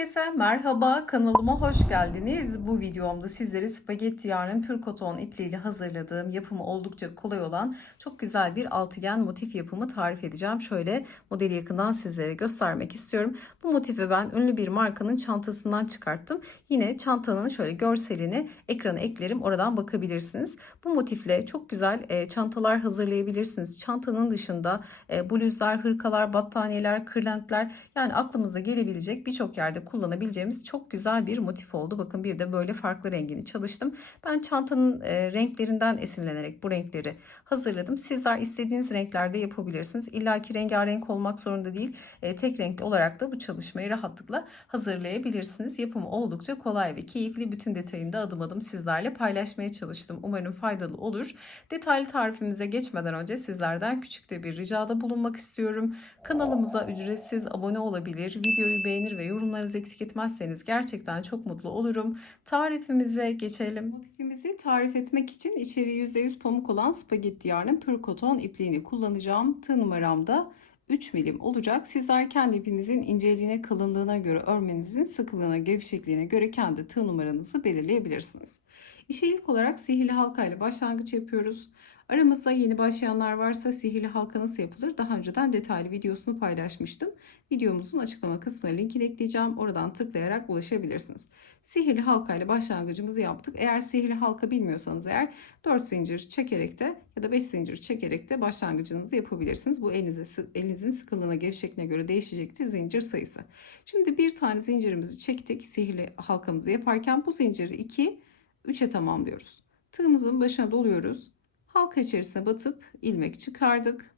Herkese merhaba, kanalıma hoş geldiniz. Bu videomda sizlere spagetti yarnın pür koton ipliğiyle hazırladığım, yapımı oldukça kolay olan çok güzel bir altıgen motif yapımı tarif edeceğim. Şöyle modeli yakından sizlere göstermek istiyorum. Bu motifi ben ünlü bir markanın çantasından çıkarttım. Yine çantanın şöyle görselini ekrana eklerim, oradan bakabilirsiniz. Bu motifle çok güzel e, çantalar hazırlayabilirsiniz. Çantanın dışında e, bluzlar, hırkalar, battaniyeler, kırlentler yani aklımıza gelebilecek birçok yerde kullanabileceğimiz çok güzel bir motif oldu. Bakın bir de böyle farklı rengini çalıştım. Ben çantanın e, renklerinden esinlenerek bu renkleri hazırladım. Sizler istediğiniz renklerde yapabilirsiniz. İlla ki rengarenk olmak zorunda değil. E, tek renkli olarak da bu çalışmayı rahatlıkla hazırlayabilirsiniz. Yapımı oldukça kolay ve keyifli. Bütün detayını da adım adım sizlerle paylaşmaya çalıştım. Umarım faydalı olur. Detaylı tarifimize geçmeden önce sizlerden küçük de bir ricada bulunmak istiyorum. Kanalımıza ücretsiz abone olabilir, videoyu beğenir ve yorumlarınızı eksik etmezseniz gerçekten çok mutlu olurum. Tarifimize geçelim. Motifimizi tarif etmek için içeriği %100 pamuk olan spagetti yarnın pür koton ipliğini kullanacağım. Tığ numaramda 3 milim olacak. Sizler kendi ipinizin inceliğine, kalınlığına göre, örmenizin sıkılığına, gevşekliğine göre kendi tığ numaranızı belirleyebilirsiniz. İşe ilk olarak sihirli halka ile başlangıç yapıyoruz. Aramızda yeni başlayanlar varsa sihirli halka nasıl yapılır? Daha önceden detaylı videosunu paylaşmıştım. Videomuzun açıklama kısmına linkini ekleyeceğim. Oradan tıklayarak ulaşabilirsiniz. Sihirli halka ile başlangıcımızı yaptık. Eğer sihirli halka bilmiyorsanız eğer 4 zincir çekerek de ya da 5 zincir çekerek de başlangıcınızı yapabilirsiniz. Bu elinize, elinizin sıkılığına, gevşekliğine göre değişecektir zincir sayısı. Şimdi bir tane zincirimizi çektik sihirli halkamızı yaparken bu zinciri 2 3'e tamamlıyoruz. Tığımızın başına doluyoruz. Halka içerisine batıp ilmek çıkardık.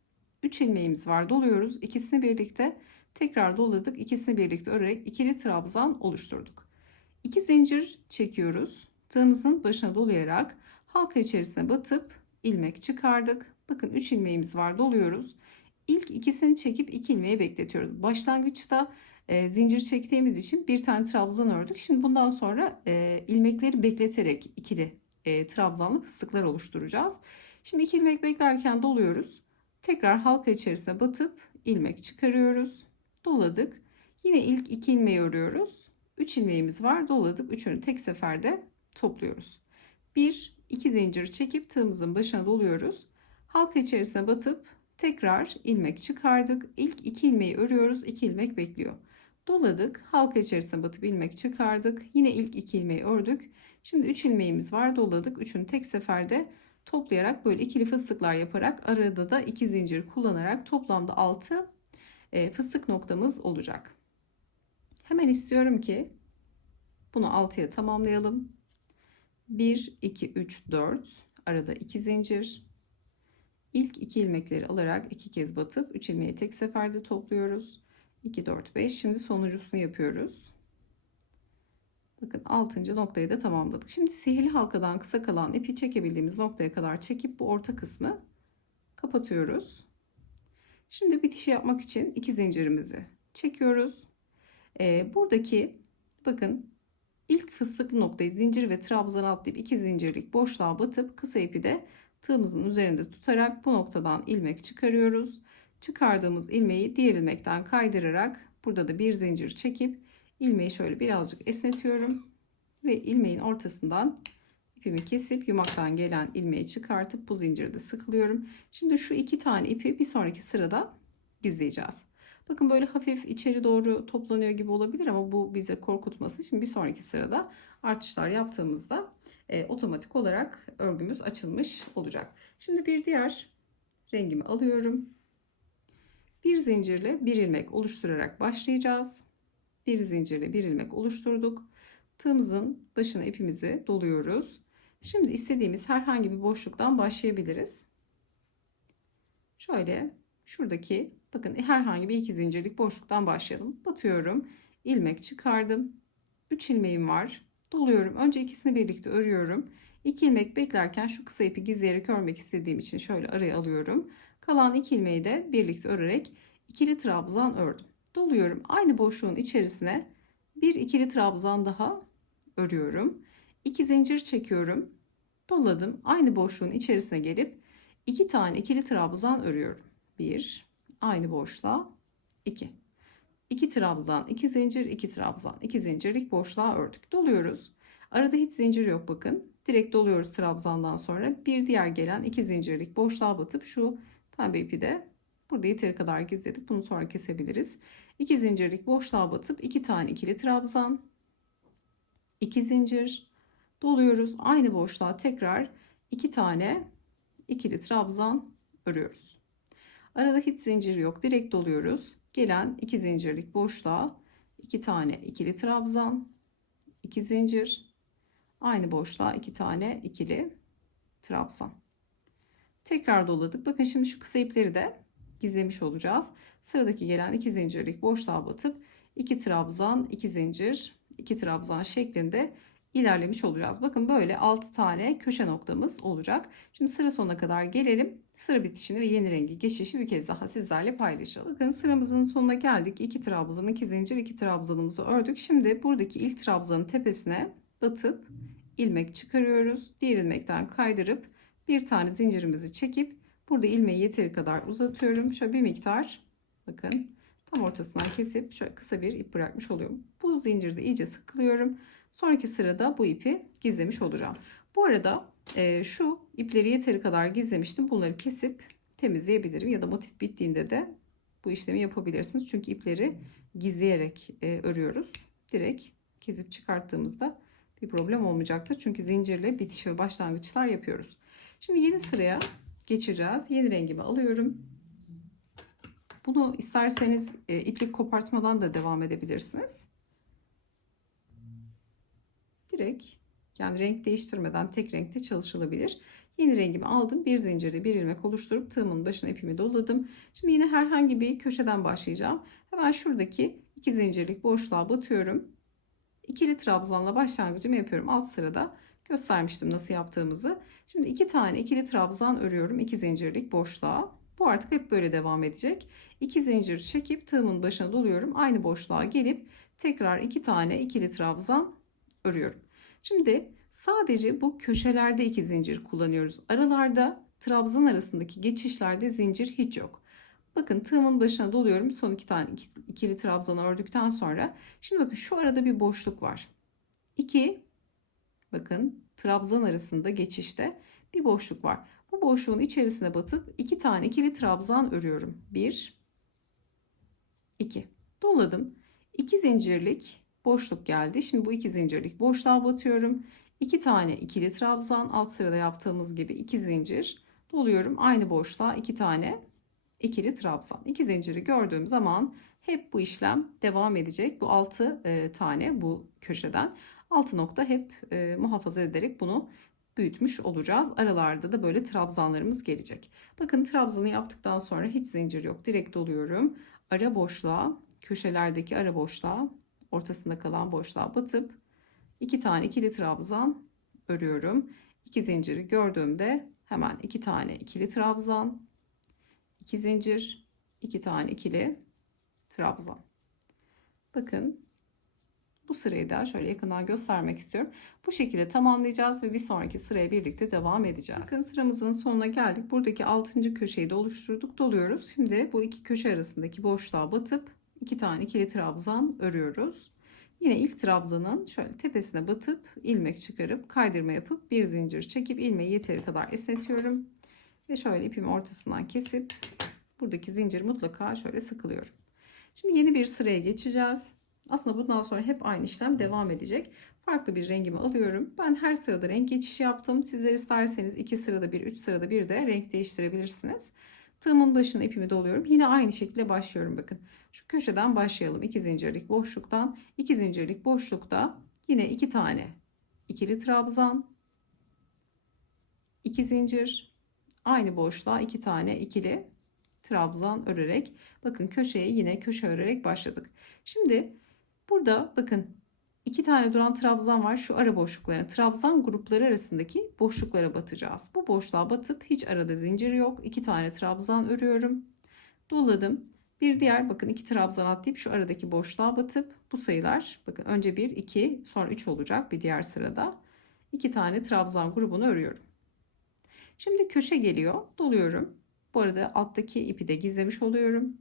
3 ilmeğimiz var doluyoruz. İkisini birlikte tekrar doladık. İkisini birlikte örerek ikili trabzan oluşturduk. 2 zincir çekiyoruz. Tığımızın başına dolayarak halka içerisine batıp ilmek çıkardık. Bakın 3 ilmeğimiz var doluyoruz. İlk ikisini çekip 2 ilmeği bekletiyoruz. Başlangıçta e, zincir çektiğimiz için bir tane trabzan ördük. Şimdi bundan sonra e, ilmekleri bekleterek ikili e, trabzanlı fıstıklar oluşturacağız. Şimdi iki ilmek beklerken doluyoruz. Tekrar halka içerisine batıp ilmek çıkarıyoruz. Doladık. Yine ilk iki ilmeği örüyoruz. 3 ilmeğimiz var. Doladık. Üçünü tek seferde topluyoruz. 1 2 zincir çekip tığımızın başına doluyoruz. Halka içerisine batıp tekrar ilmek çıkardık. İlk iki ilmeği örüyoruz. 2 ilmek bekliyor. Doladık. Halka içerisine batıp ilmek çıkardık. Yine ilk iki ilmeği ördük. Şimdi 3 ilmeğimiz var. Doladık. Üçünü tek seferde toplayarak böyle ikili fıstıklar yaparak arada da iki zincir kullanarak toplamda 6 fıstık noktamız olacak. Hemen istiyorum ki bunu 6'ya tamamlayalım. 1 2 3 4 arada 2 zincir. İlk 2 ilmekleri alarak iki kez batıp 3 ilmeği tek seferde topluyoruz. 2 4 5 şimdi sonuncusunu yapıyoruz. Bakın 6. noktayı da tamamladık. Şimdi sihirli halkadan kısa kalan ipi çekebildiğimiz noktaya kadar çekip bu orta kısmı kapatıyoruz. Şimdi bitişi yapmak için iki zincirimizi çekiyoruz. Ee, buradaki bakın ilk fıstıklı noktayı zincir ve trabzan atlayıp iki zincirlik boşluğa batıp kısa ipi de tığımızın üzerinde tutarak bu noktadan ilmek çıkarıyoruz. Çıkardığımız ilmeği diğer ilmekten kaydırarak burada da bir zincir çekip ilmeği şöyle birazcık esnetiyorum ve ilmeğin ortasından ipimi kesip yumaktan gelen ilmeği çıkartıp bu zinciri de sıkılıyorum. Şimdi şu iki tane ipi bir sonraki sırada gizleyeceğiz. Bakın böyle hafif içeri doğru toplanıyor gibi olabilir ama bu bize korkutması. Şimdi bir sonraki sırada artışlar yaptığımızda e, otomatik olarak örgümüz açılmış olacak. Şimdi bir diğer rengimi alıyorum. Bir zincirle bir ilmek oluşturarak başlayacağız. Bir zincirle bir ilmek oluşturduk. Tığımızın başına ipimizi doluyoruz. Şimdi istediğimiz herhangi bir boşluktan başlayabiliriz. Şöyle şuradaki bakın herhangi bir iki zincirlik boşluktan başlayalım. Batıyorum. ilmek çıkardım. 3 ilmeğim var. Doluyorum. Önce ikisini birlikte örüyorum. 2 ilmek beklerken şu kısa ipi gizleyerek örmek istediğim için şöyle araya alıyorum. Kalan 2 ilmeği de birlikte örerek ikili trabzan ördüm. Doluyorum. Aynı boşluğun içerisine bir ikili trabzan daha örüyorum. 2 zincir çekiyorum. Doladım. Aynı boşluğun içerisine gelip 2 tane ikili trabzan örüyorum. 1 aynı boşluğa 2. 2 trabzan, 2 zincir, 2 trabzan, 2 zincirlik boşluğa ördük. Doluyoruz. Arada hiç zincir yok bakın. Direkt doluyoruz trabzandan sonra bir diğer gelen 2 zincirlik boşluğa batıp şu pembe ipi de burada yeteri kadar gizledik. Bunu sonra kesebiliriz. 2 zincirlik boşluğa batıp 2 tane ikili trabzan, 2 zincir doluyoruz. Aynı boşluğa tekrar 2 tane ikili trabzan örüyoruz. Arada hiç zincir yok. Direkt doluyoruz. Gelen 2 zincirlik boşluğa 2 tane ikili trabzan, 2 zincir, aynı boşluğa 2 tane ikili trabzan. Tekrar doladık. Bakın şimdi şu kısa ipleri de gizlemiş olacağız. Sıradaki gelen 2 zincirlik boşluğa batıp 2 trabzan, 2 zincir, 2 trabzan şeklinde ilerlemiş olacağız. Bakın böyle 6 tane köşe noktamız olacak. Şimdi sıra sonuna kadar gelelim. Sıra bitişini ve yeni rengi geçişi bir kez daha sizlerle paylaşalım. Bakın sıramızın sonuna geldik. 2 trabzan, 2 zincir, 2 trabzanımızı ördük. Şimdi buradaki ilk trabzanın tepesine batıp ilmek çıkarıyoruz. Diğer ilmekten kaydırıp bir tane zincirimizi çekip burada ilmeği yeteri kadar uzatıyorum. Şöyle bir miktar bakın tam ortasından kesip şöyle kısa bir ip bırakmış oluyorum. Bu zincirde iyice sıkılıyorum. Sonraki sırada bu ipi gizlemiş olacağım. Bu arada e, şu ipleri yeteri kadar gizlemiştim. Bunları kesip temizleyebilirim ya da motif bittiğinde de bu işlemi yapabilirsiniz. Çünkü ipleri gizleyerek e, örüyoruz. Direkt kesip çıkarttığımızda bir problem olmayacaktır. Çünkü zincirle bitiş ve başlangıçlar yapıyoruz. Şimdi yeni sıraya geçeceğiz. Yeni rengimi alıyorum. Bunu isterseniz e, iplik kopartmadan da devam edebilirsiniz. Direkt yani renk değiştirmeden tek renkte çalışılabilir. Yeni rengimi aldım. Bir zincirle bir ilmek oluşturup tığımın başına ipimi doladım. Şimdi yine herhangi bir köşeden başlayacağım. Hemen şuradaki iki zincirlik boşluğa batıyorum. İkili trabzanla başlangıcımı yapıyorum. Alt sırada göstermiştim nasıl yaptığımızı. Şimdi iki tane ikili trabzan örüyorum. iki zincirlik boşluğa. Bu artık hep böyle devam edecek. İki zincir çekip tığımın başına doluyorum. Aynı boşluğa gelip tekrar iki tane ikili trabzan örüyorum. Şimdi sadece bu köşelerde iki zincir kullanıyoruz. Aralarda trabzan arasındaki geçişlerde zincir hiç yok. Bakın tığımın başına doluyorum. Son iki tane ikili trabzanı ördükten sonra. Şimdi bakın şu arada bir boşluk var. İki bakın trabzan arasında geçişte bir boşluk var. Bu boşluğun içerisine batıp iki tane ikili trabzan örüyorum. Bir, iki. Doladım. İki zincirlik boşluk geldi. Şimdi bu iki zincirlik boşluğa batıyorum. İki tane ikili trabzan alt sırada yaptığımız gibi iki zincir doluyorum. Aynı boşluğa iki tane ikili trabzan. İki zinciri gördüğüm zaman hep bu işlem devam edecek. Bu altı e, tane bu köşeden altı nokta hep e, muhafaza ederek bunu büyütmüş olacağız. Aralarda da böyle trabzanlarımız gelecek. Bakın trabzanı yaptıktan sonra hiç zincir yok. Direkt doluyorum. Ara boşluğa, köşelerdeki ara boşluğa ortasında kalan boşluğa batıp iki tane ikili trabzan örüyorum. İki zinciri gördüğümde hemen iki tane ikili trabzan, iki zincir, iki tane ikili trabzan. Bakın bu sırayı da şöyle yakından göstermek istiyorum. Bu şekilde tamamlayacağız ve bir sonraki sıraya birlikte devam edeceğiz. Bakın sıramızın sonuna geldik. Buradaki 6. köşeyi de oluşturduk. Doluyoruz. Şimdi bu iki köşe arasındaki boşluğa batıp iki tane ikili trabzan örüyoruz. Yine ilk trabzanın şöyle tepesine batıp ilmek çıkarıp kaydırma yapıp bir zincir çekip ilmeği yeteri kadar esnetiyorum. Ve şöyle ipimi ortasından kesip buradaki zincir mutlaka şöyle sıkılıyorum. Şimdi yeni bir sıraya geçeceğiz. Aslında bundan sonra hep aynı işlem devam edecek. Farklı bir rengimi alıyorum. Ben her sırada renk geçişi yaptım. Sizler isterseniz iki sırada bir, üç sırada bir de renk değiştirebilirsiniz. Tığımın başına ipimi doluyorum. Yine aynı şekilde başlıyorum bakın. Şu köşeden başlayalım. 2 zincirlik boşluktan. 2 zincirlik boşlukta yine 2 tane ikili trabzan. 2 zincir. Aynı boşluğa 2 tane ikili trabzan örerek bakın köşeye yine köşe örerek başladık. Şimdi burada bakın iki tane duran trabzan var. Şu ara boşluklarına trabzan grupları arasındaki boşluklara batacağız. Bu boşluğa batıp hiç arada zincir yok. iki tane trabzan örüyorum. Doladım. Bir diğer bakın iki trabzan atlayıp şu aradaki boşluğa batıp bu sayılar bakın önce 1 2 sonra 3 olacak bir diğer sırada. iki tane trabzan grubunu örüyorum. Şimdi köşe geliyor. Doluyorum. Bu arada alttaki ipi de gizlemiş oluyorum.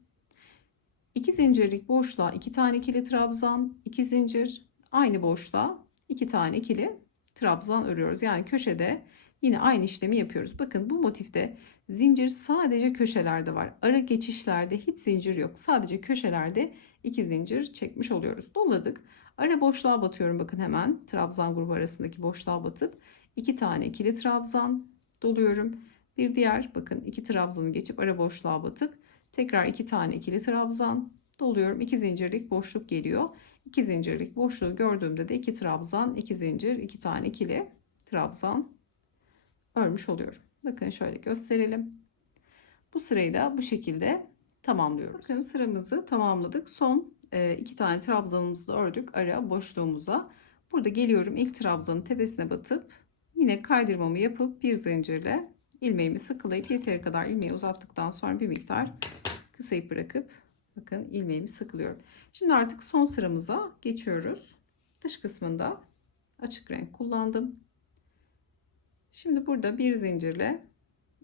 2 zincirlik boşluğa 2 tane ikili trabzan, 2 zincir, aynı boşluğa 2 tane ikili trabzan örüyoruz. Yani köşede yine aynı işlemi yapıyoruz. Bakın bu motifte zincir sadece köşelerde var. Ara geçişlerde hiç zincir yok. Sadece köşelerde 2 zincir çekmiş oluyoruz. Doladık. Ara boşluğa batıyorum bakın hemen. Trabzan grubu arasındaki boşluğa batıp 2 tane ikili trabzan doluyorum. Bir diğer bakın iki trabzanı geçip ara boşluğa batıp tekrar iki tane ikili trabzan doluyorum. 2 zincirlik boşluk geliyor. 2 zincirlik boşluğu gördüğümde de 2 trabzan, 2 zincir, 2 tane ikili trabzan örmüş oluyorum. Bakın şöyle gösterelim. Bu sırayı da bu şekilde tamamlıyoruz. Bakın sıramızı tamamladık. Son e, iki tane trabzanımızı ördük ara boşluğumuza. Burada geliyorum ilk trabzanın tepesine batıp yine kaydırmamı yapıp bir zincirle ilmeğimi sıkılayıp yeteri kadar ilmeği uzattıktan sonra bir miktar kısayıp bırakıp bakın ilmeğimi sıkılıyorum. Şimdi artık son sıramıza geçiyoruz. Dış kısmında açık renk kullandım. Şimdi burada bir zincirle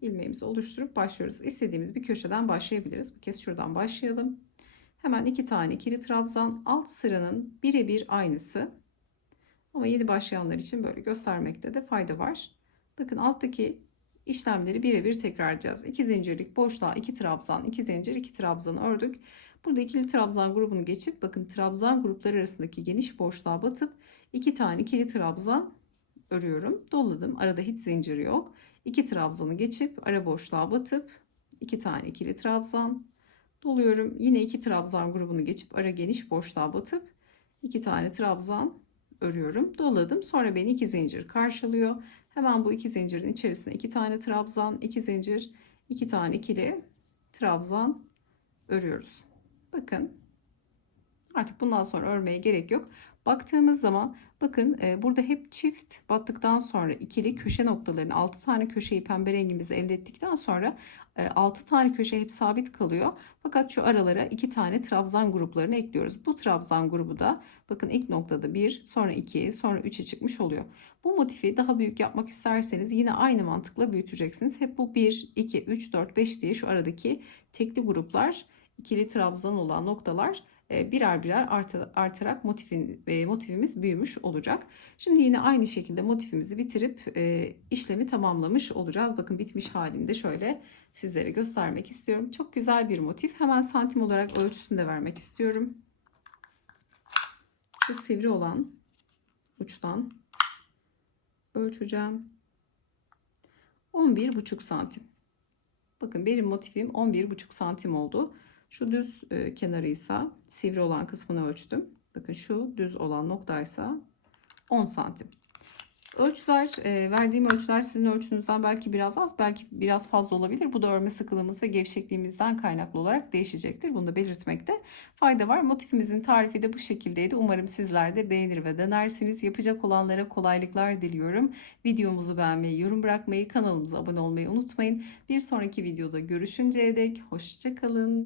ilmeğimizi oluşturup başlıyoruz. İstediğimiz bir köşeden başlayabiliriz. Bu kez şuradan başlayalım. Hemen iki tane ikili trabzan alt sıranın birebir aynısı. Ama yeni başlayanlar için böyle göstermekte de fayda var. Bakın alttaki işlemleri birebir tekrarlayacağız. 2 zincirlik boşluğa 2 trabzan, 2 zincir, 2 trabzan ördük. Burada ikili trabzan grubunu geçip bakın trabzan grupları arasındaki geniş boşluğa batıp 2 tane ikili trabzan örüyorum. Doladım. Arada hiç zincir yok. 2 trabzanı geçip ara boşluğa batıp 2 tane ikili trabzan doluyorum. Yine 2 trabzan grubunu geçip ara geniş boşluğa batıp 2 tane trabzan örüyorum. Doladım. Sonra beni 2 zincir karşılıyor. Hemen bu iki zincirin içerisine 2 tane trabzan, 2 zincir, 2 tane ikili trabzan örüyoruz. Bakın artık bundan sonra örmeye gerek yok. Baktığımız zaman bakın e, burada hep çift battıktan sonra ikili köşe noktalarını 6 tane köşeyi pembe rengimizle elde ettikten sonra e, 6 tane köşe hep sabit kalıyor. Fakat şu aralara 2 tane trabzan gruplarını ekliyoruz. Bu trabzan grubu da bakın ilk noktada 1 sonra 2 sonra 3'e çıkmış oluyor. Bu motifi daha büyük yapmak isterseniz yine aynı mantıkla büyüteceksiniz. Hep bu 1, 2, 3, 4, 5 diye şu aradaki tekli gruplar ikili trabzan olan noktalar birer birer artarak e, motifimiz büyümüş olacak. Şimdi yine aynı şekilde motifimizi bitirip e, işlemi tamamlamış olacağız. Bakın bitmiş halinde şöyle sizlere göstermek istiyorum. Çok güzel bir motif. Hemen santim olarak ölçüsünü de vermek istiyorum. Şu sivri olan uçtan ölçeceğim. 11,5 santim. Bakın benim motifim 11,5 santim oldu. Şu düz e, kenarıysa sivri olan kısmını ölçtüm. Bakın şu düz olan noktaysa 10 santim. Ölçüler, e, verdiğim ölçüler sizin ölçünüzden belki biraz az, belki biraz fazla olabilir. Bu da örme sıkılığımız ve gevşekliğimizden kaynaklı olarak değişecektir. Bunu da belirtmekte fayda var. Motifimizin tarifi de bu şekildeydi. Umarım sizler de beğenir ve denersiniz. Yapacak olanlara kolaylıklar diliyorum. Videomuzu beğenmeyi, yorum bırakmayı, kanalımıza abone olmayı unutmayın. Bir sonraki videoda görüşünceye dek hoşçakalın.